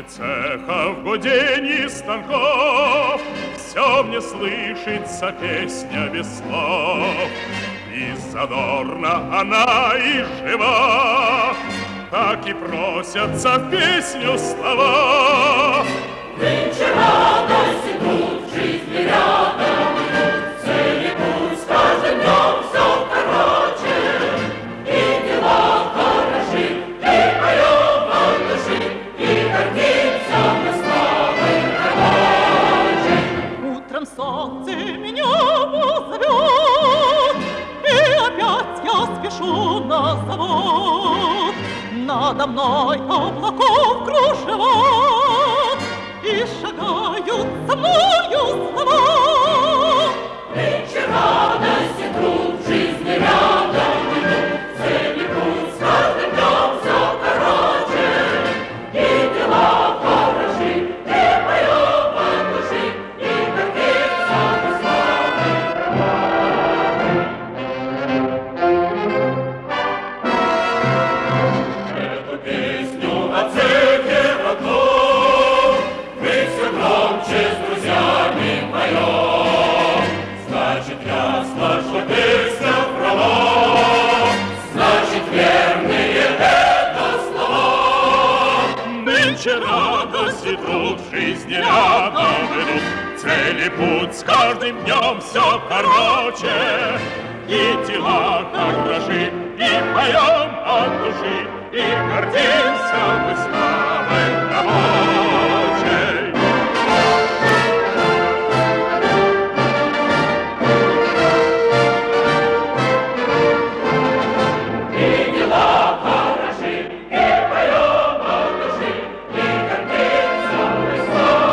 звоне цехов, гуденье станков, все мне слышится песня без слов. И задорна она, и жива, так и просятся в песню слова. Нынче радость и труд в жизни рядом идут, цели путь с каждым днем все короче, и дела хороши, и поем от души, и гордимся мы славой рабочей. Утром солнце меня позовет, и опять я спешу на завод. Надо мной облаков кружева, и шагают со мною слова. Нынче радость и труд в жизни рядом идут, цели путь с каждым днем все короче, и дела хороши, и поем от души, и гордимся мы славой рабочей. Эту песню о цехе родном мы все громче с друзьями поем. Значит, ясно, что песня права, значит, верные это слова. Нынче радость и труд в жизни рядом идут, цели путь с каждым днем все короче, и дела хороши, и поем от души, и гордимся мы славой рабочей. И дела хороши, и поем от души, и гордимся мы славой рабочей.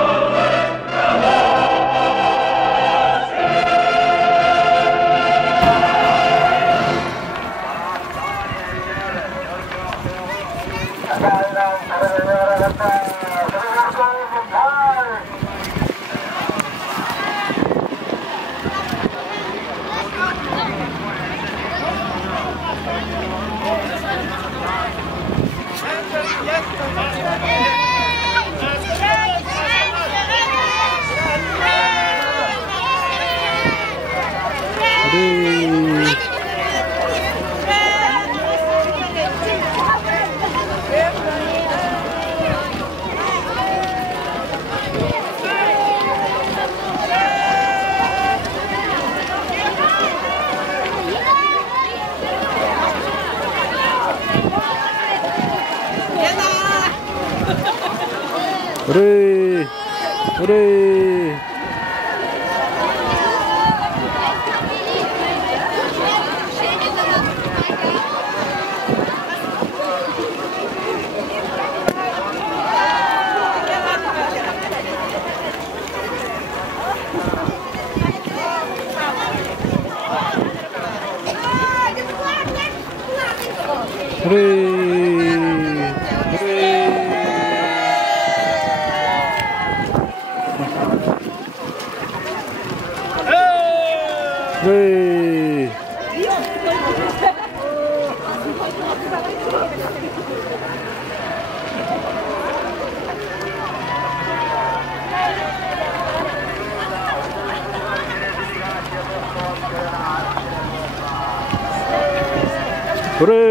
Ура! Ура! Ура!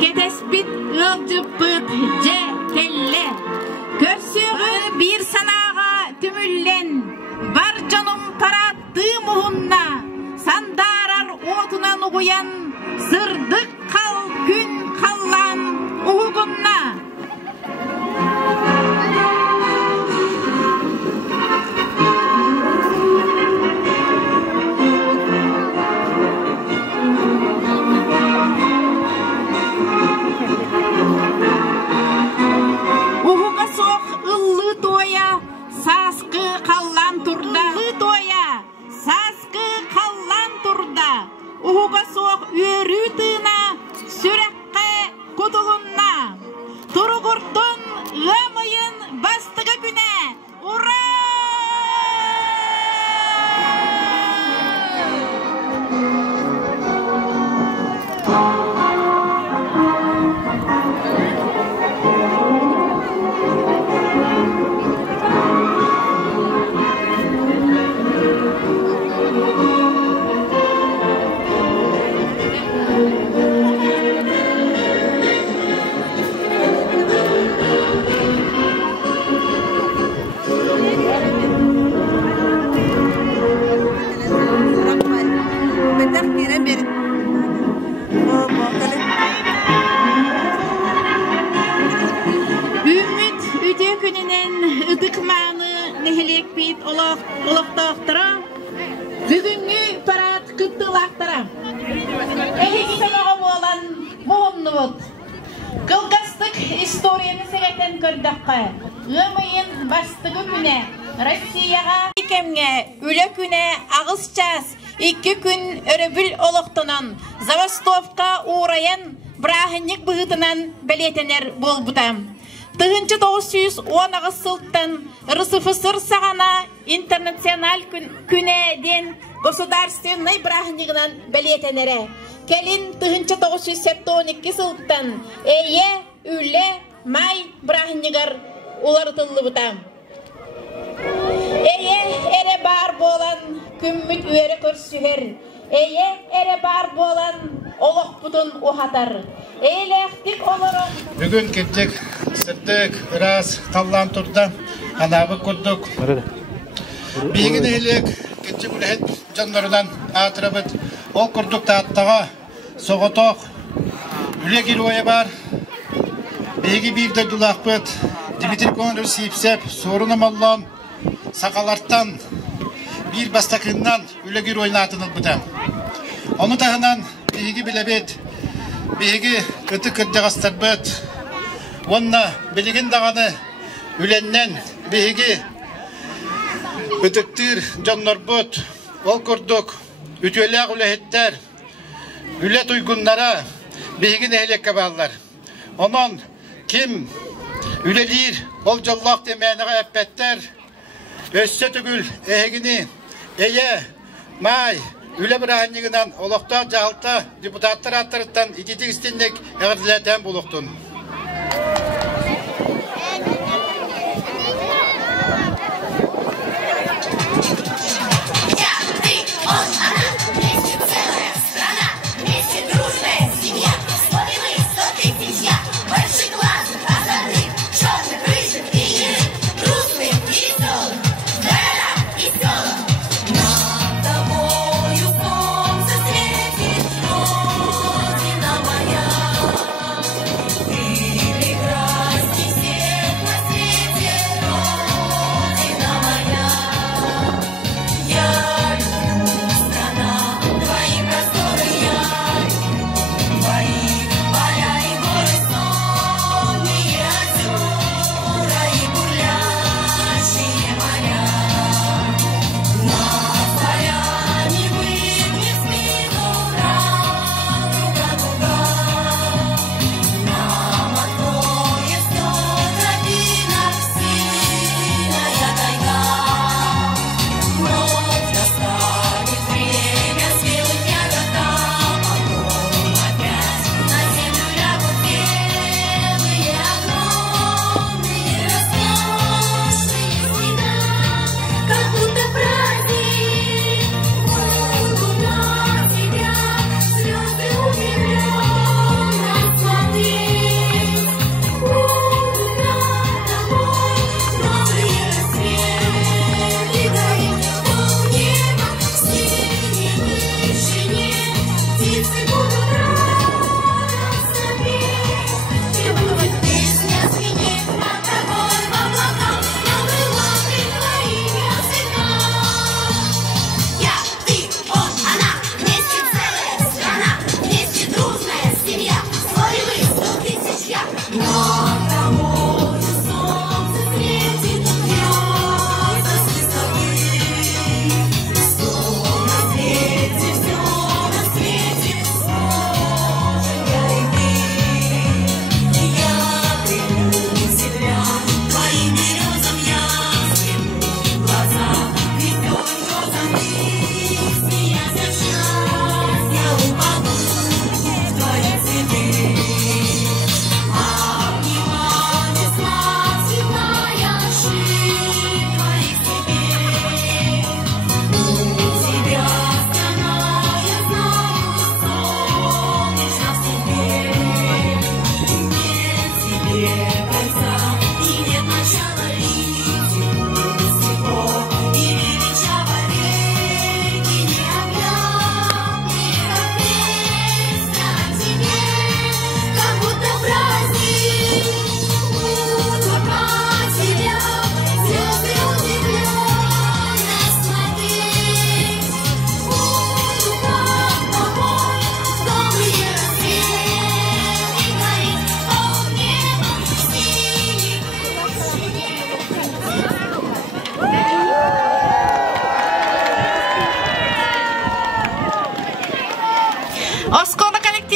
Ketespit ılcıpıt je kelle. Körsüğü bir sanağa tümüllen. Bar canım parattı muhunna. Sandarar otunan uyan. Sırdık kal gün kallan uhugunna. Uhuga soğuk ıllı toya saskı kallan turda. Illı toya saskı kallan turda. Uhuga soğuk üörü tığına sürekke kutulunna. Turugurtun ığamayın bastığı güne. Ura! Ümit üde gününen ıdıkmanı nehelek bit olaqtaqtıra. Bugünkü parat kıttılaqtıra. Ehiki sanağa boğalan muhumnubut. Kılgastık istoriyani segetten kördaqqa. Ömüyün bastığı güne Rossiyaga ikemge üle güne ağızças 2 gün öröbül olaqtanan Zavastovka uğrayan Brahinnik bıhıtınan beletener bolbutam. 1910 сылттан РСФСР сағана интернационал күнеден государственный брахнигынан білетенері. Келін 1912 сылттан әйе, үлі, май брахнигар уларытылы бұтам. Әйе, әрі бар болан күмміт үйері көрсігер. Әйе, әрі бар болан олық бұтын ұхатар. Эйлектик олорон. Бүгін кеттік, сырдық, ырас, қаллан тұрда, анабы көрдік. Бейгін ейлек, кеттік үләйт жанларынан атырабыт. Ол көрдік тааттаға, соғытоқ, үле героя бар. Бейгі бірді дұлақ бұт, Дмитрий Конор сейіпсеп, сорыным аллан, сақаларттан, бір бастақыннан үле геройын атыныл бұтам. Оны тағынан бейгі білебет, Беги көтü кырдағастар бұд. Онна білеген дағаны үленнен беги өтіктір жанлар бұд. Ол көрдік үтеліғ үләхеттер, үлет ұйгынлара бегін әйлекке бағылар. Онын кім үлелер ол жоллақ демәніға әппәттер өссе түгіл әйгіні әйе, май, Үлі бір ағынығынан олықта жағылта депутаттар аттырыттан итетік істеннек әғірділәтен болуқтын.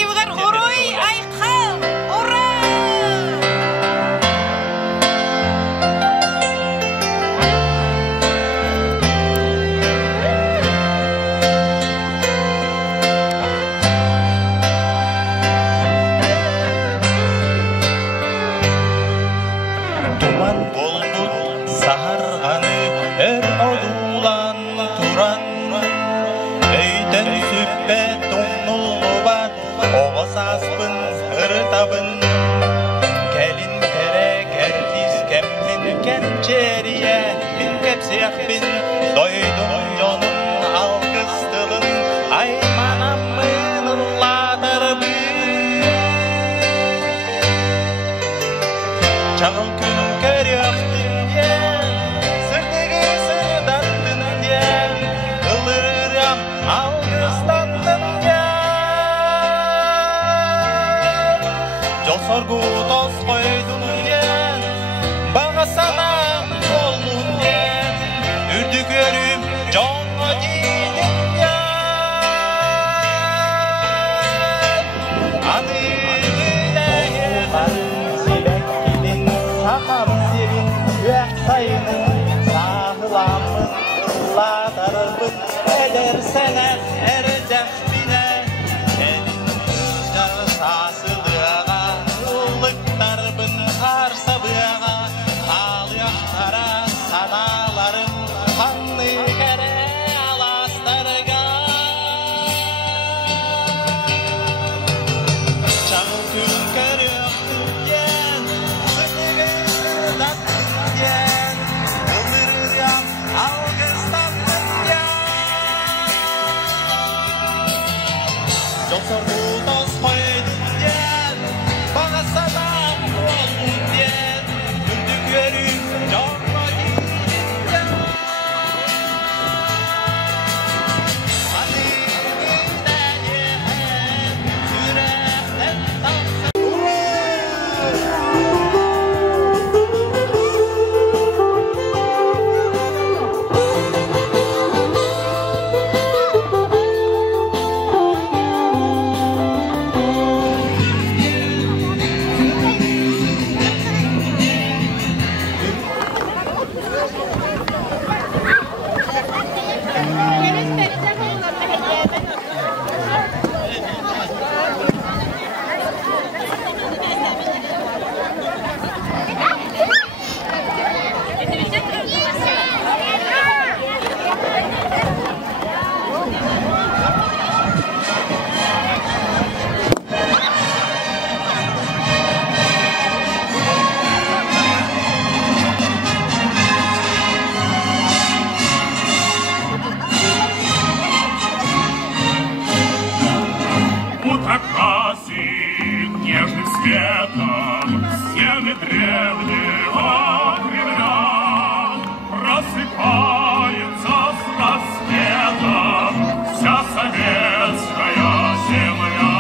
коллективгар орой айқал, ура! Туман болбут сахарғаны әр одулан туран өйтен сүппе тоңнулу бар оғыз аспын ыртабын кәлін керек әртіс кәммін кәнчерие мен кәпсияқпен дойдың жонын алғыстылын айманамын ұладырбын Çağıl günüm körüktün diyen, sırtıgı sırdattın diyen, ılırıram algıstandın diyen. Jol sorgu toz koydun diyen, bağa sanam oldun diyen, ürdü görüm jonga giydin diyen. Anı güleyen, Saham serin üyek sayının sahılamın ılladarıbın edersenet ercek bine elin jağı sasılığa ıllıktarbın arsabığa alıyaqtara sanalarım kanlı kere alastarga Çağıl gün körüktün gen Jol sorgu toz koydun diyen, bağa sanam oldun diyen, ürdü görüm jonga giydin diyen. Hani güleyen, yürekten taksın. Красит нежным светом стены древнего Кремля, просыпается с рассветом вся советская земля.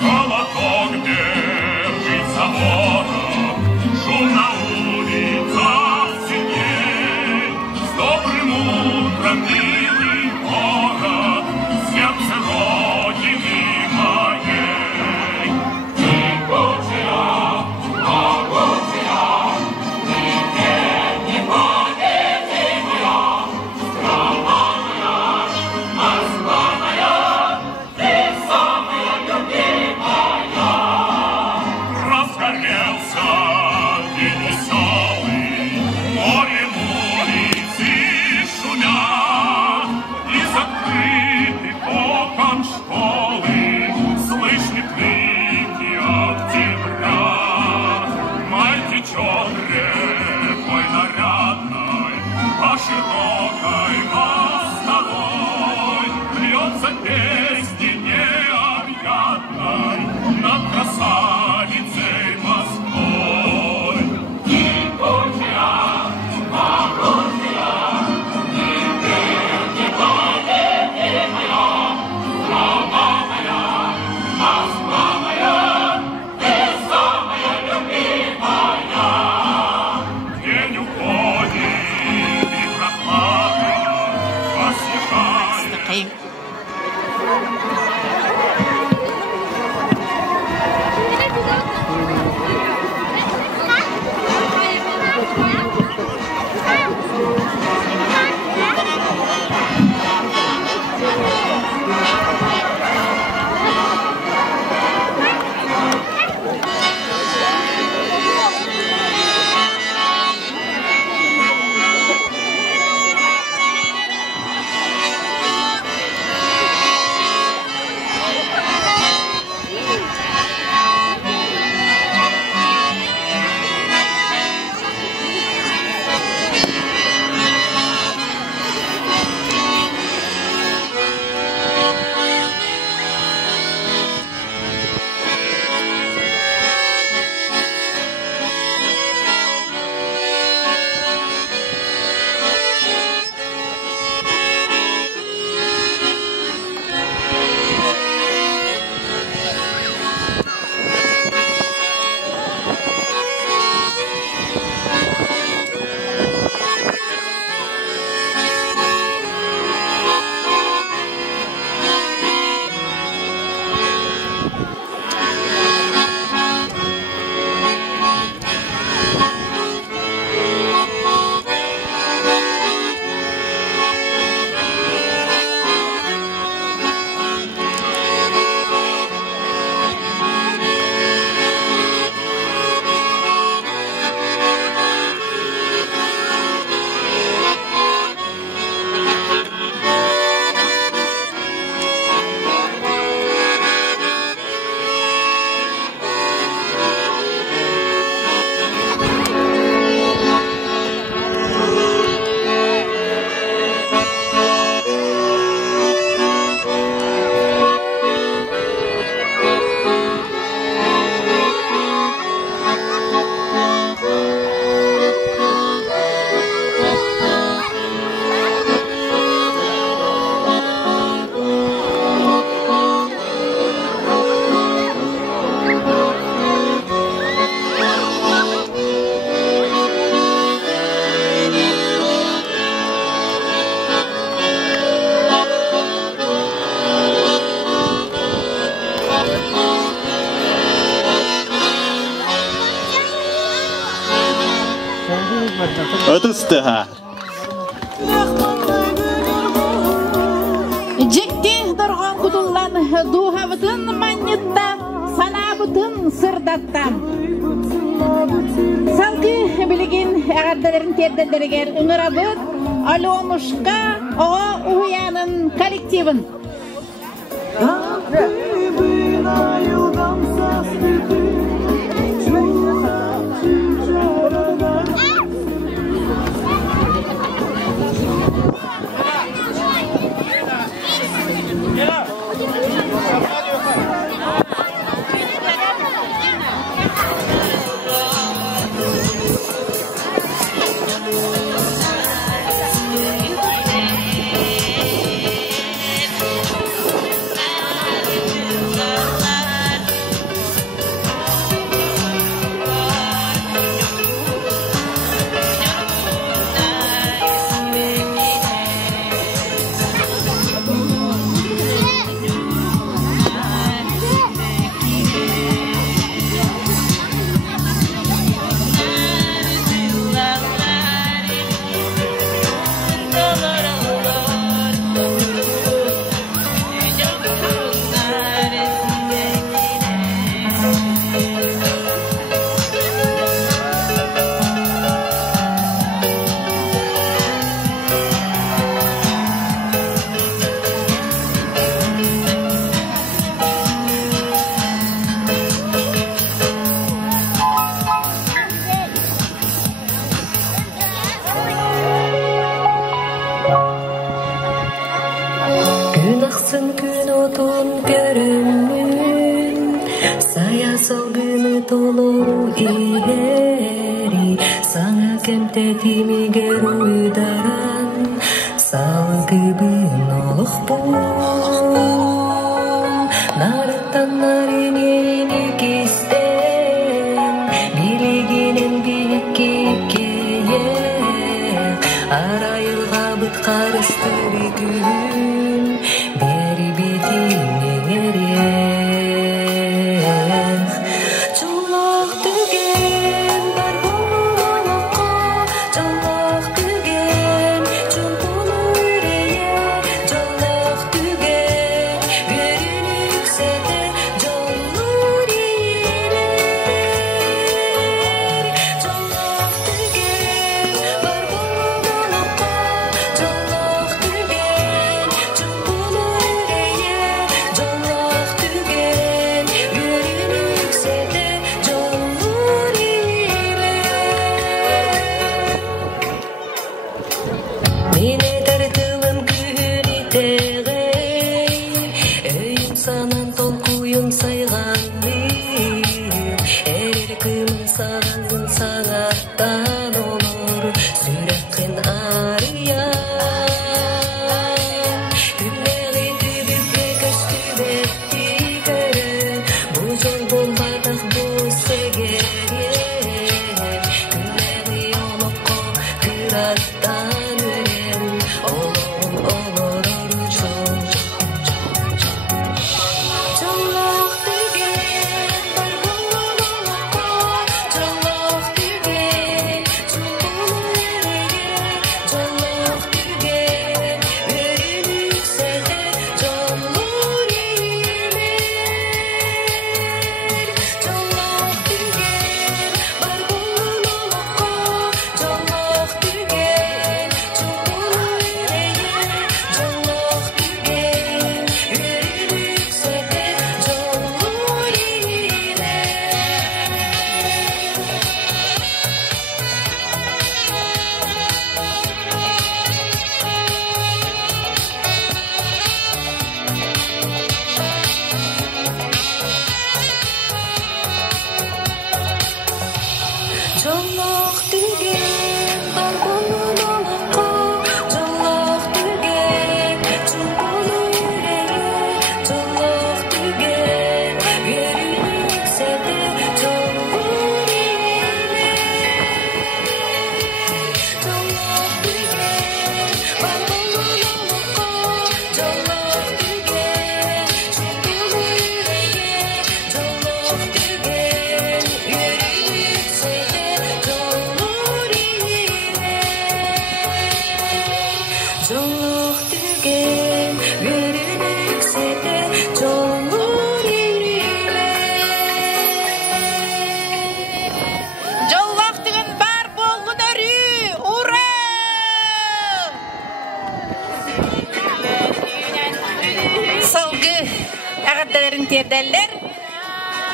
Колокол держит заводом, шум на улицах синей, с добрым утром, милый город, сердце Родины моей. Ты, Божия, Отыстыға. Жекте дорған құтылан дұғабытын манетта, санабытын сырдаттам. Салқы білеген әғардаларын терділдергер ұңырабыт, Алонушқа оға ұғыянын коллективін.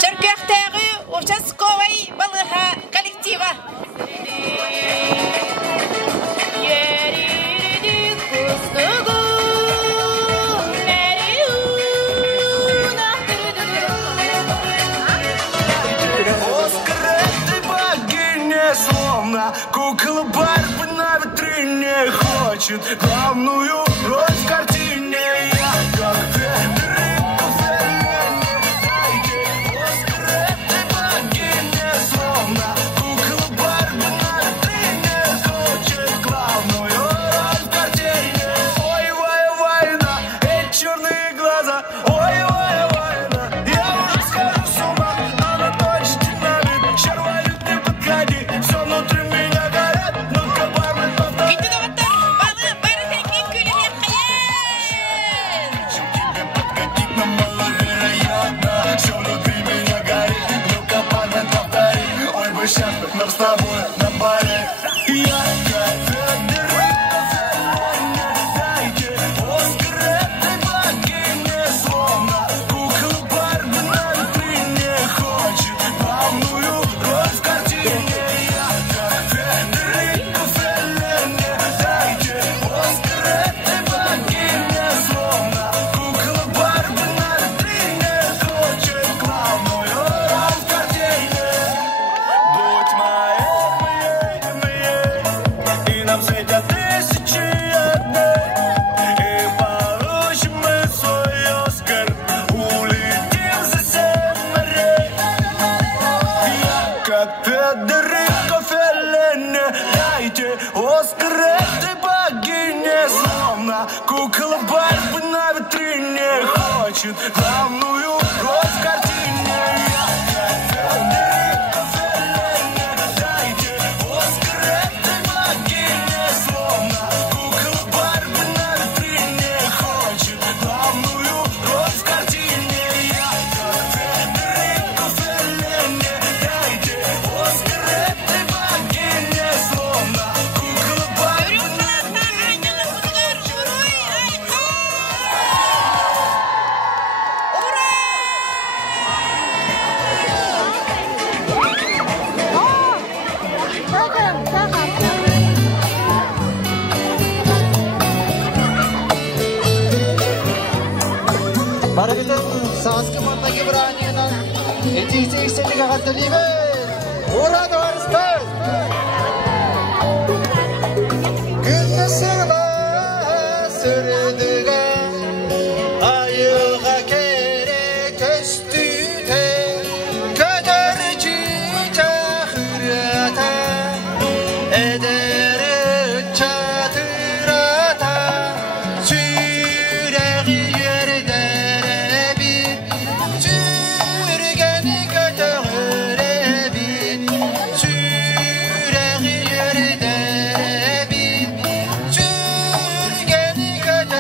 Çerköktəği Участковый балыğa коллектива. Оскар, богиня, словно кукла Барби на витрине хочет главную роль в картине. Я как Федерико Феллини. Оскар, богиня, словно кукла Барби на витрине хочет главную роль в картине. Ой, война, эти черные глаза. Ой, война, я уже схожу с ума. Она точно динамит, шарвает, не подходи. Все внутри меня горят, ну-ка, бармен, повтори. Gitti doktor, balığı barı teknik külüne kayın. Тебе подкатить, но маловероятно. Все внутри меня горит, ну-ка, бармен, повтори. Ой, бы сейчас быть нам с тобой на баре. Я как Федерико Феллини. Дайте Оскар этой богине, словно кукла Барби на витрине хочет главную роль в картине. Я как Федерико Феллини. Дайте Оскар этой богине, словно кукла Барби на витрине хочет главную роль в картине. Будь моей, и нам светят тысячи одной, и получим мы свой Оскар, улетим за 7 морей. Я как Федерико Феллини. Дайте Оскар этой богине, словно кукла Барби на витрине хочет главную роль в картине. Я как Федерико Феллини. Дайте Оскар этой богине, словно кукла Барби на витрине хочет главную роль в картине. Я как Федерико Феллини. Дайте Оскар этой богине, словно кукла Барби на витрине хочет Барабитен саскы мордаги бранинан этисек сенега гатылибен. Ура дорстар! Күннесіңді сүрдігі айылға керек көстүйте көтерчі чахырата әдері чатырата сүйрәғі ердәрі бит сүргәні көтіғірі бит сүрәғі ердәрі бит сүргәні көтіғірі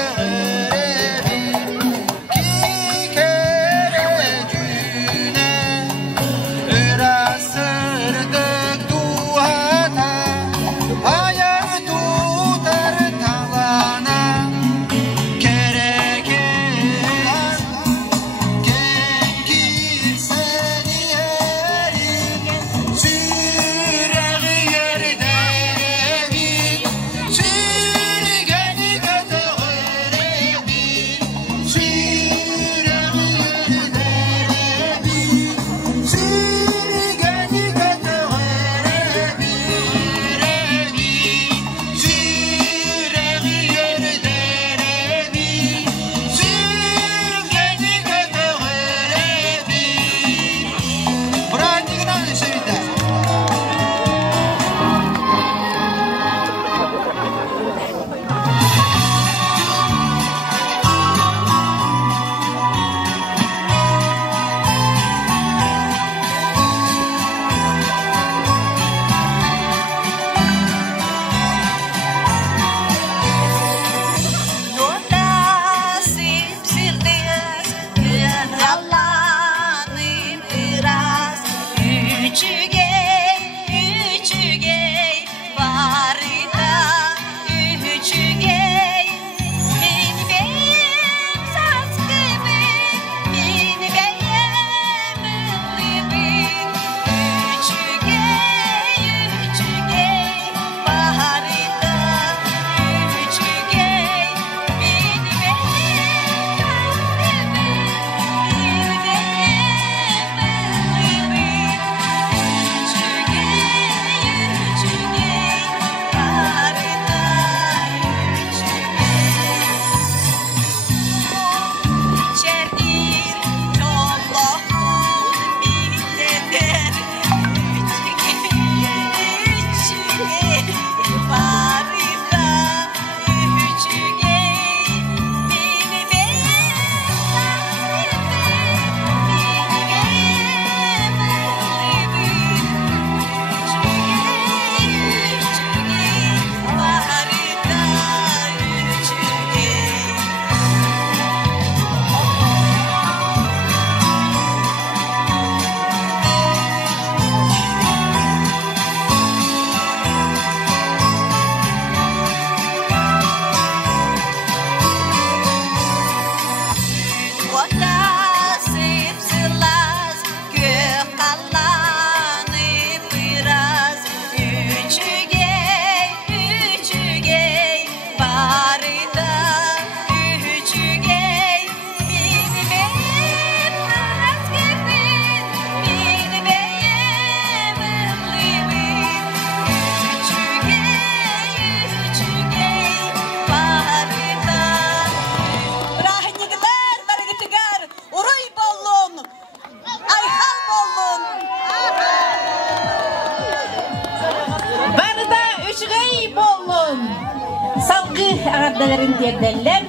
ağırdaların derler.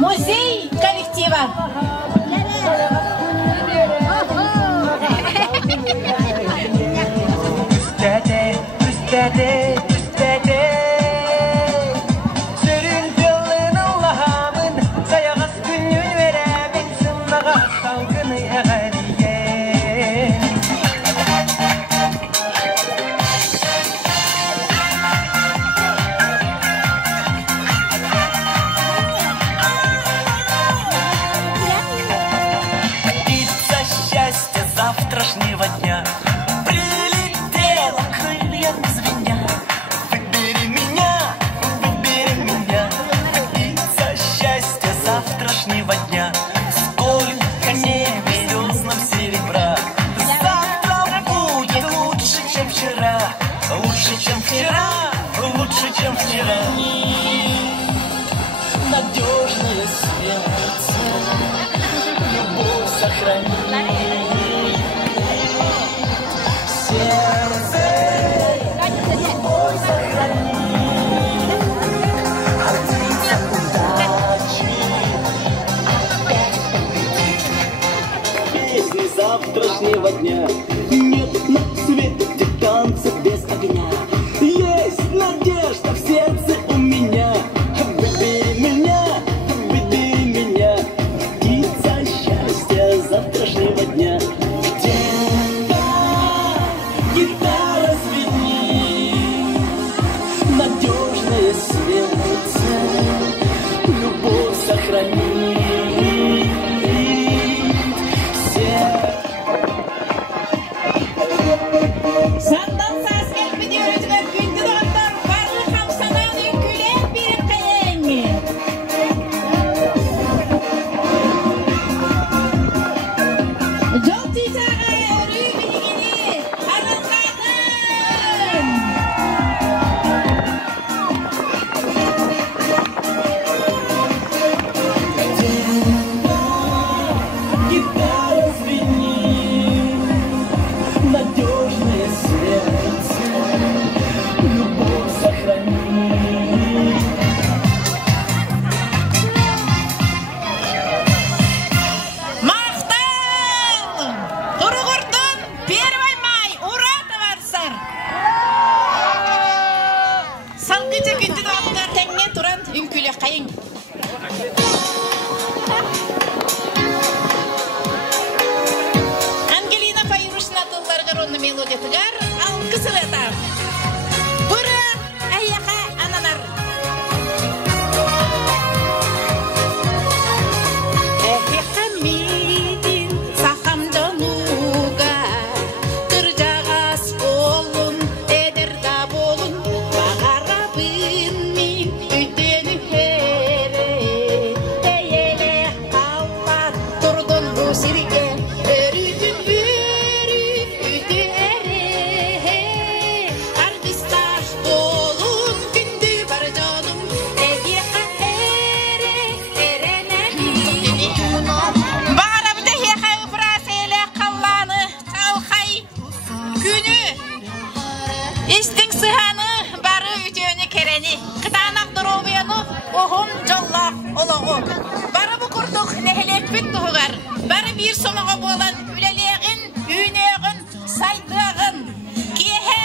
Muzey kolektiva. Üstede Sürün yılın Allah'ımın Sayağız günün veremin Sınlağa salgını eğeriye Птица счастья завтрашнего дня дня, сколько небе звездном серебра. Завтра будет лучше, чем вчера, лучше, чем вчера, лучше, чем вчера. Надежное сердце, любовь сохранит. Сердце, любовь сохранит. Артица удачи. Завтрашнего дня нет на свете танца без огня. Есть надежда в сердце у меня. Выбери меня, птица счастья завтрашнего дня. Где-то гитара звенит, надежное сердце, любовь сохранит. Sandal saz gelmedi öğretmen gündü doktor. Varlı kamsanan ülküler bir kayın. Jol titağa örü bilgini arınladın. Гитара звенит, надежное сердце, любовь сохранит. Мақтал! Тұрғырдың первый май ураты барсар. Салғыжы күнді доғаттар тәңне тұран үнкілі қайын. Ангелина Файрушна тылларға ронны мелодия тығар, алқысыр атар. Бұры әйяқа ананар. Әйяқа медин сақамдануға, тұржағас болын, әдірда болын, бағарабын мен үйтені хәрі. Әйелі қалар тұрдың бұл сірге, өрүтін өрі үті әрі. Арбисташ болын күнді бар жаным, әйеқа әрі, әрәнәді. Бағарабыда хеқа ұпырас әлі қалланы, қалқай күні. Истің сығаны бары үтені керені. Қытанақ дұробияны оғын жоллақ олығы. Бары бұ құрдық нәхелек бүт тұғығар. Бары бір сомаға болан үлелеғін, үйнеғін, сайдығын. Кеhe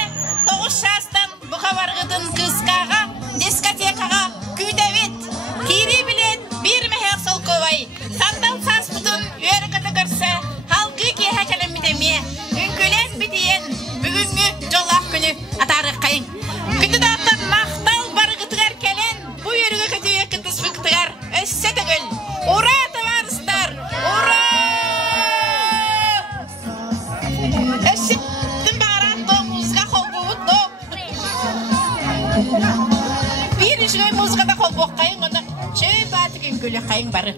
9 жастан бұға барғыдың қысқаға, дискотекаға күйдәвет. Кири білет бір мәхек сол көбай. Сандал сас бұдың өргіді көрсі, халқы кеhe кәлім бітеме. Үнкілен бітейін, бүгінгі жолақ күні атары қайын. Күнді дақтан мақтал барғытығар кәлін, бұ өргі көтіе күтіс бұқтығар, өссі түгіл. Ура товарыстар! Ура! Өссіттің бағаран до музыға қол бұғыт до. Bir işgöy muzgada kol bok kayın onu çöy batık ünkülü kayın barı.